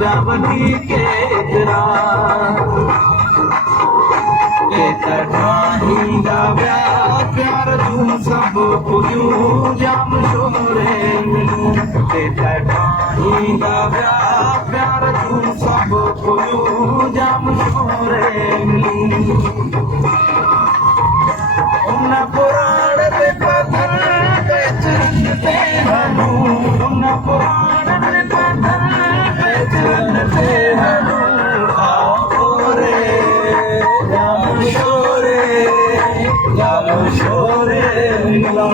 जावनी के जरा के तड़ाही गाव्या प्यार तू सब पुजू जाम शोरे मिलू के तड़ाही गाव्या प्यार तू सब पुजू जाम शोरे मिलू उन्ना पुराण दे पत्थर बेच ते हनू उन्ना पुराण दे पत्थर बेच ते हनू आओ रे जाम शोरे मिलू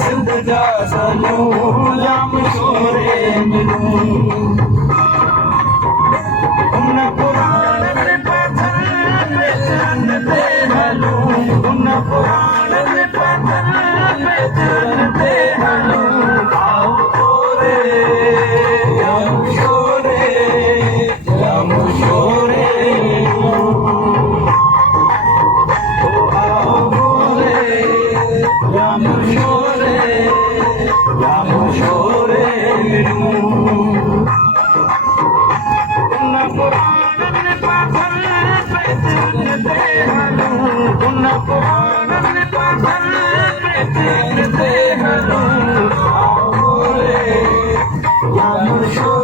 सिंध जा सलूं जाम शोरे मिलूं उन पुराण ते पत्थर बेचन ते हलूं उन पुराण ते पत्थर बेचन ते हलूं आओ रे जाम शोरे I'm